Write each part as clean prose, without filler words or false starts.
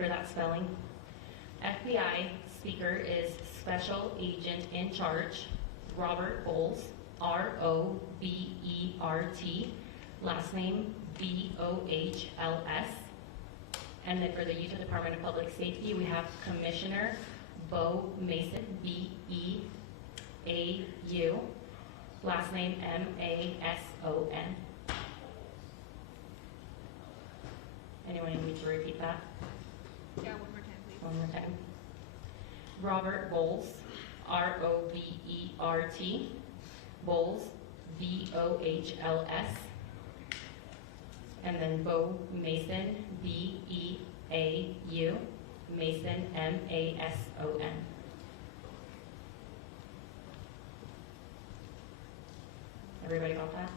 for that spelling. FBI speaker is Special Agent in Charge Robert Bowles, R-O-B-E-R-T, last name B-O-H-L-S. And then for the Utah Department of Public Safety, we have Commissioner Beau Mason, B-E-A-U, last name M-A-S-O-N. Anyone need me to repeat that? Yeah, one more time, please. One more time. Robert Bowles, R-O-B-E-R-T, Bowles, B-O-H-L-S, and then Beau Mason, B-E-A-U, Mason, M-A-S-O-N. Everybody got that?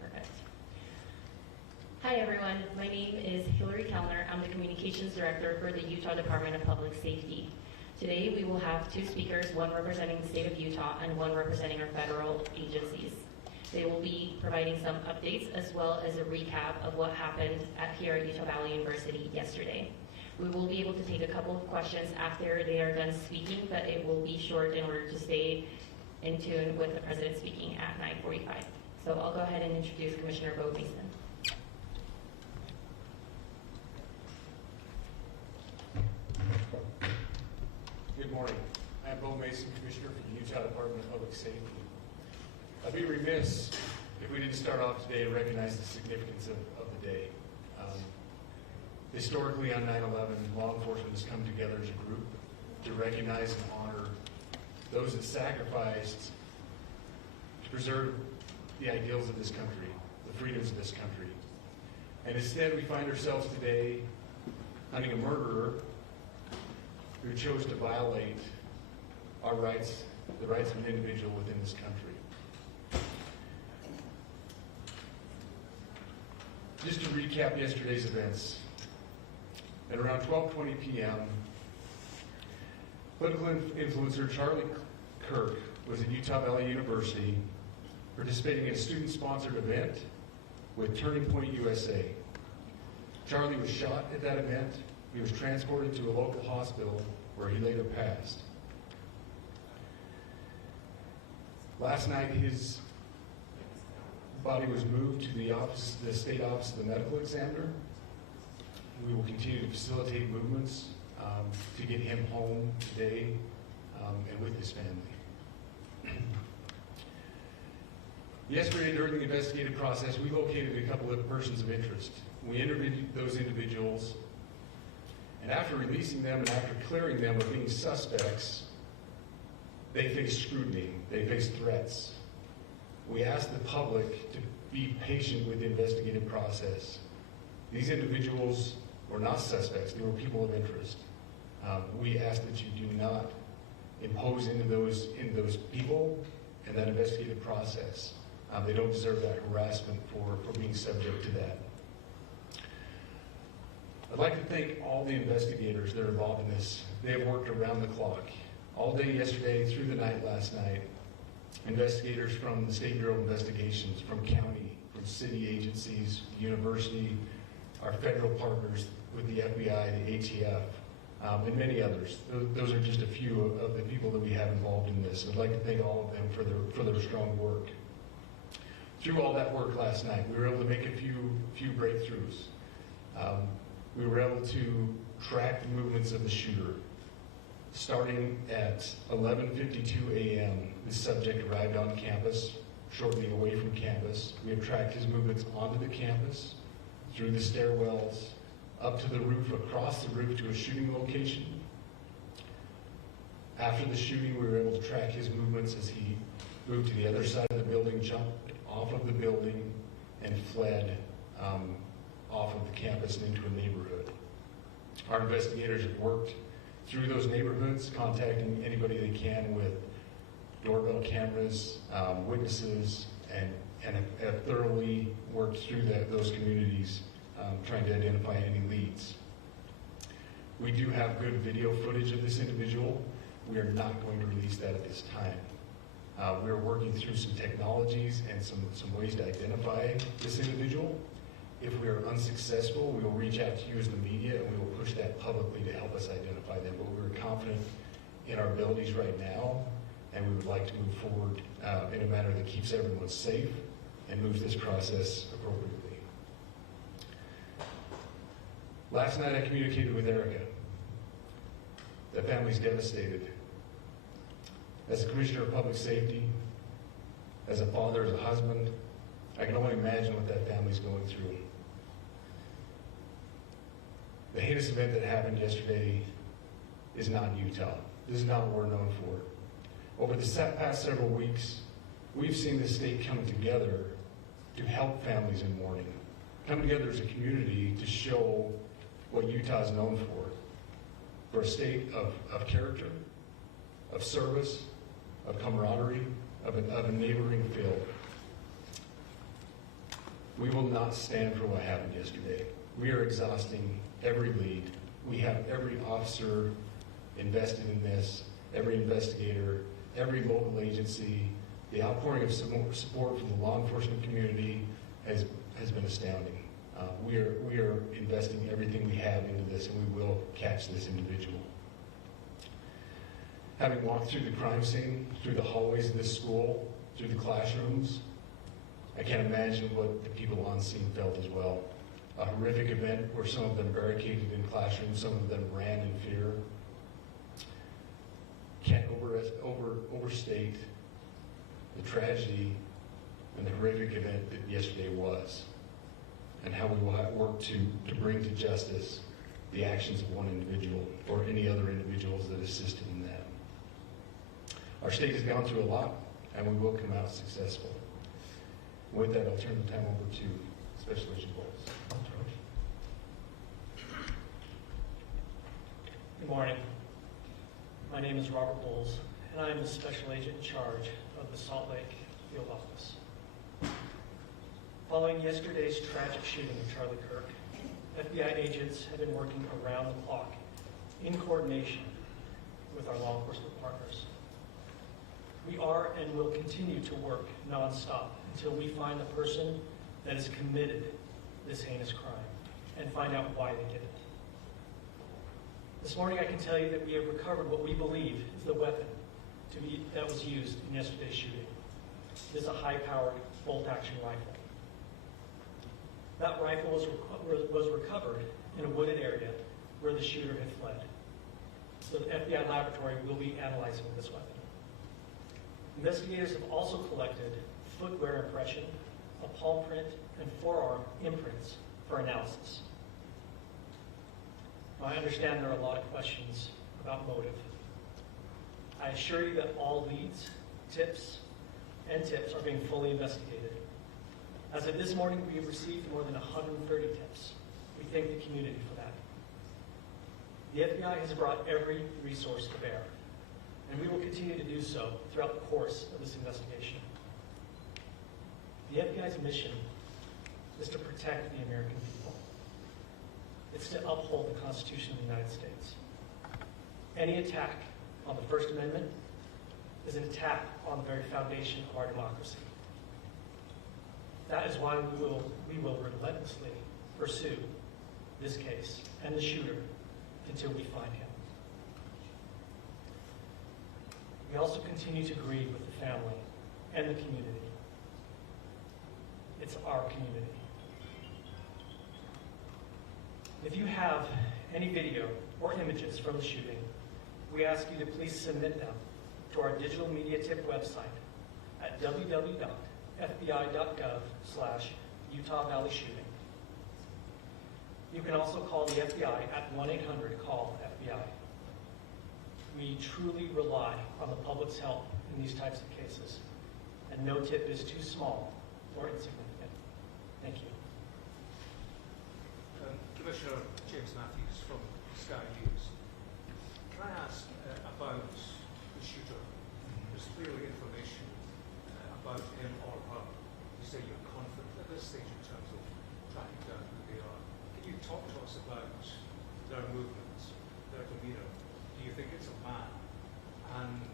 Perfect. Hi everyone, my name is Hillary Kellner. I'm the Communications Director for the Utah Department of Public Safety. Today we will have two speakers, one representing the state of Utah and one representing our federal agencies. They will be providing some updates as well as a recap of what happened here at Utah Valley University yesterday. We will be able to take a couple of questions after they are done speaking, but it will be short in order to stay in tune with the president speaking at 9:45. So I'll go ahead and introduce Commissioner Beau Mason. Good morning. I'm Beau Mason, Commissioner for the Utah Department of Public Safety. I'd be remiss if we didn't start off today and recognize the significance of the day. Historically on 9/11, law enforcement has come together as a group to recognize and honor those that sacrificed to preserve the ideals of this country, the freedoms of this country. And instead we find ourselves today hunting a murderer who chose to violate our rights, the rights of an individual within this country. Just to recap yesterday's events, at around 12:20 p.m., political influencer Charlie Kirk was at Utah Valley University participating in a student-sponsored event with Turning Point USA. Charlie was shot at that event. He was transported to a local hospital where he later passed. Last night, his body was moved to the state office of the medical examiner. We will continue to facilitate movements to get him home today and with his family. Yesterday, during the investigative process, we located a couple of persons of interest. We interviewed those individuals, and after releasing them and after clearing them of being suspects, they faced scrutiny, they faced threats. We asked the public to be patient with the investigative process. These individuals were not suspects, they were people of interest. We ask that you do not impose into those people and that investigative process. They don't deserve that harassment for being subject to that. I'd like to thank all the investigators that are involved in this. They have worked around the clock. All day yesterday, through the night last night, investigators from the State Bureau of Investigations, from county, from city agencies, the university, our federal partners with the FBI, the ATF, and many others. Those are just a few of the people that we have involved in this. I'd like to thank all of them for their strong work. Through all that work last night, we were able to make a few breakthroughs. We were able to track the movements of the shooter. Starting at 11:52 a.m., the subject arrived on campus, shortly away from campus. We have tracked his movements onto the campus, through the stairwells, up to the roof, across the roof to a shooting location. After the shooting, we were able to track his movements as he moved to the other side of the building, jumped off of the building, and fled off of the campus and into a neighborhood. Our investigators have worked through those neighborhoods, contacting anybody they can with doorbell cameras, witnesses, and have thoroughly worked through those communities, trying to identify any leads. We do have good video footage of this individual. We are not going to release that at this time. We are working through some technologies and some ways to identify this individual, If we are unsuccessful, we will reach out to you as the media and we will push that publicly to help us identify them. But we're confident in our abilities right now, and we would like to move forward in a manner that keeps everyone safe and moves this process appropriately. Last night I communicated with Erica. The family's devastated. As a commissioner of public safety, as a father, as a husband, I can only imagine what that family's going through. The heinous event that happened yesterday is not Utah. This is not what we're known for. Over the past several weeks, we've seen the state come together to help families in mourning, come together as a community to show what Utah is known for a state of character, of service, of camaraderie, of a neighboring feel. We will not stand for what happened yesterday. We are exhausting every lead. We have every officer invested in this, every investigator, every local agency. The outpouring of support from the law enforcement community has been astounding. We are investing everything we have into this, and we will catch this individual. Having walked through the crime scene, through the hallways of this school, through the classrooms, I can't imagine what the people on scene felt as well. A horrific event where some of them barricaded in classrooms, some of them ran in fear. Can't overstate the tragedy and the horrific event that yesterday was, and how we will work to bring to justice the actions of one individual or any other individuals that assisted in that. Our state has gone through a lot, and we will come out successful. With that, I'll turn the time over to Special Agent Beau. Good morning. My name is Robert Bowles, and I am the Special Agent in charge of the Salt Lake Field Office. Following yesterday's tragic shooting of Charlie Kirk, FBI agents have been working around the clock in coordination with our law enforcement partners. We are and will continue to work nonstop until we find the person that has committed this heinous crime and find out why they did it. This morning I can tell you that we have recovered what we believe is the weapon that was used in yesterday's shooting. It is a high-powered bolt-action rifle. That rifle was recovered in a wooded area where the shooter had fled. So the FBI laboratory will be analyzing this weapon. Investigators have also collected footwear impression, a palm print, and forearm imprints for analysis. I understand there are a lot of questions about motive. I assure you that all leads, tips are being fully investigated. As of this morning, we have received more than 130 tips. We thank the community for that. The FBI has brought every resource to bear, and we will continue to do so throughout the course of this investigation. The FBI's mission is to protect the American people. It's to uphold the Constitution of the United States. Any attack on the First Amendment is an attack on the very foundation of our democracy. That is why we will relentlessly pursue this case and the shooter until we find him. We also continue to grieve with the family and the community. It's our community. If you have any video or images from the shooting, we ask you to please submit them to our digital media tip website at www.fbi.gov/Utah Valley Shooting. You can also call the FBI at 1-800-CALL-FBI. We truly rely on the public's help in these types of cases, and no tip is too small or insignificant. Thank you. Commissioner James Matthews from Sky News. Can I ask about the shooter? There's clearly information about him or her. You say you're confident at this stage in terms of tracking down who they are. Can you talk to us about their movements, their demeanour? Do you think it's a man? And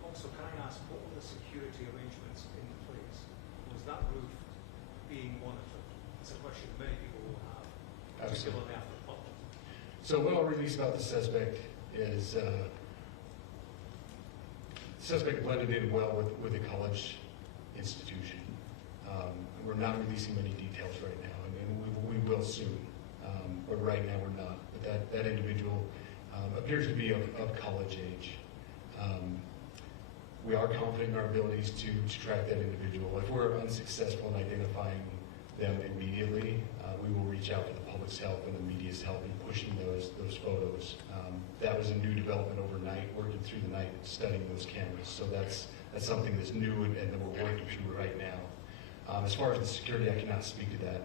also, can I ask, what were the security arrangements in place? Was that roof being monitored? It's a question Absolutely. Still an afterthought. So what I'll release about the suspect is suspect blended in well with a college institution. We're not releasing many details right now, and we will soon. But right now we're not. But that individual appears to be of college age. We are confident in our abilities to track that individual. If we're unsuccessful in identifying them immediately, we will reach out to the public's help and the media's help in pushing those photos. That was a new development overnight, working through the night, studying those cameras. So that's something that's new and that we're working through right now. As far as the security, I cannot speak to that.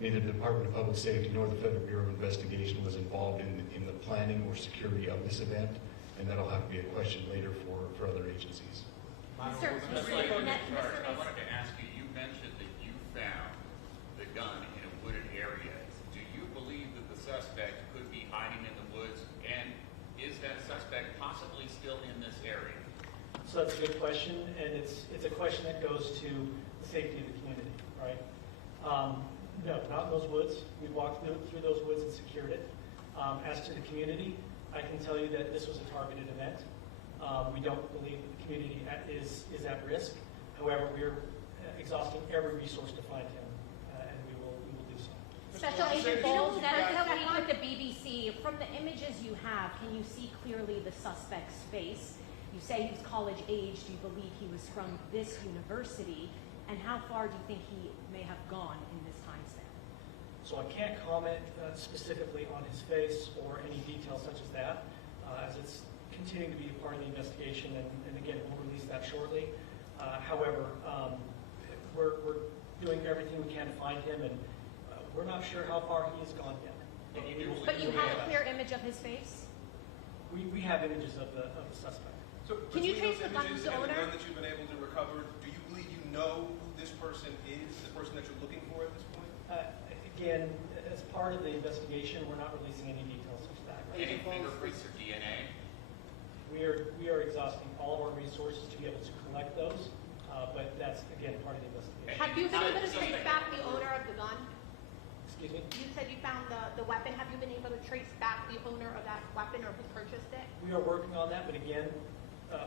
Neither the Department of Public Safety nor the Federal Bureau of Investigation was involved in the planning or security of this event, and that'll have to be a question later for other agencies. Mr. Sorry, I Mason. wanted to ask you, you mentioned that you found the gun in a wooded area. Do you believe that the suspect could be hiding in the woods, and is that suspect possibly still in this area? So that's a good question, and it's a question that goes to the safety of the community, right? No, not in those woods. We walked through those woods and secured it. As to the community, I can tell you that this was a targeted event. We don't believe that the community is at risk. However, we're exhausting every resource to find him, and we will do so. Special Agent Beau, that with the BBC, from the images you have, can you see clearly the suspect's face? You say he was college age. Do you believe he was from this university? And how far do you think he may have gone in this time span? So I can't comment specifically on his face or any details such as that, as it's continuing to be a part of the investigation, and again, we'll release that shortly. However, we're doing everything we can to find him, and we're not sure how far he has gone yet. But you have a clear image of his face? We have images of the suspect. So Can you between trace those the gun images to the and the owner? gun that you've been able to recover, do you believe you know who this person is, the person that you're looking for at this point? Again, as part of the investigation, we're not releasing any details such as that. Any fingerprints or DNA? We are exhausting all of our resources to be able to collect those, but that's, again, part of the investigation. Have you been able to trace back the owner of the gun? Excuse me? You said you found the weapon. Have you been able to trace back the owner of that weapon or who purchased it? We are working on that, but again,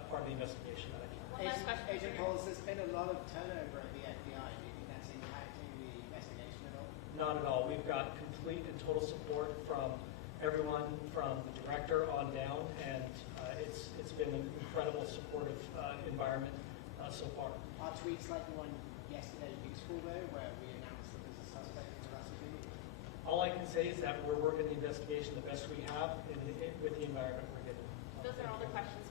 part of the investigation that I can. One last question. Agent Pauls, there's been a lot of turnover at the FBI. Do you think that's impacting the investigation at all? Not at all. We've got complete and total support from everyone, from the director on down, and it's been an incredible supportive environment so far. Are tweets like the one yesterday at Big School though, where we announced that there's a suspect in custody? All I can say is that we're working the investigation the best we have with the environment we're given. Those are all the questions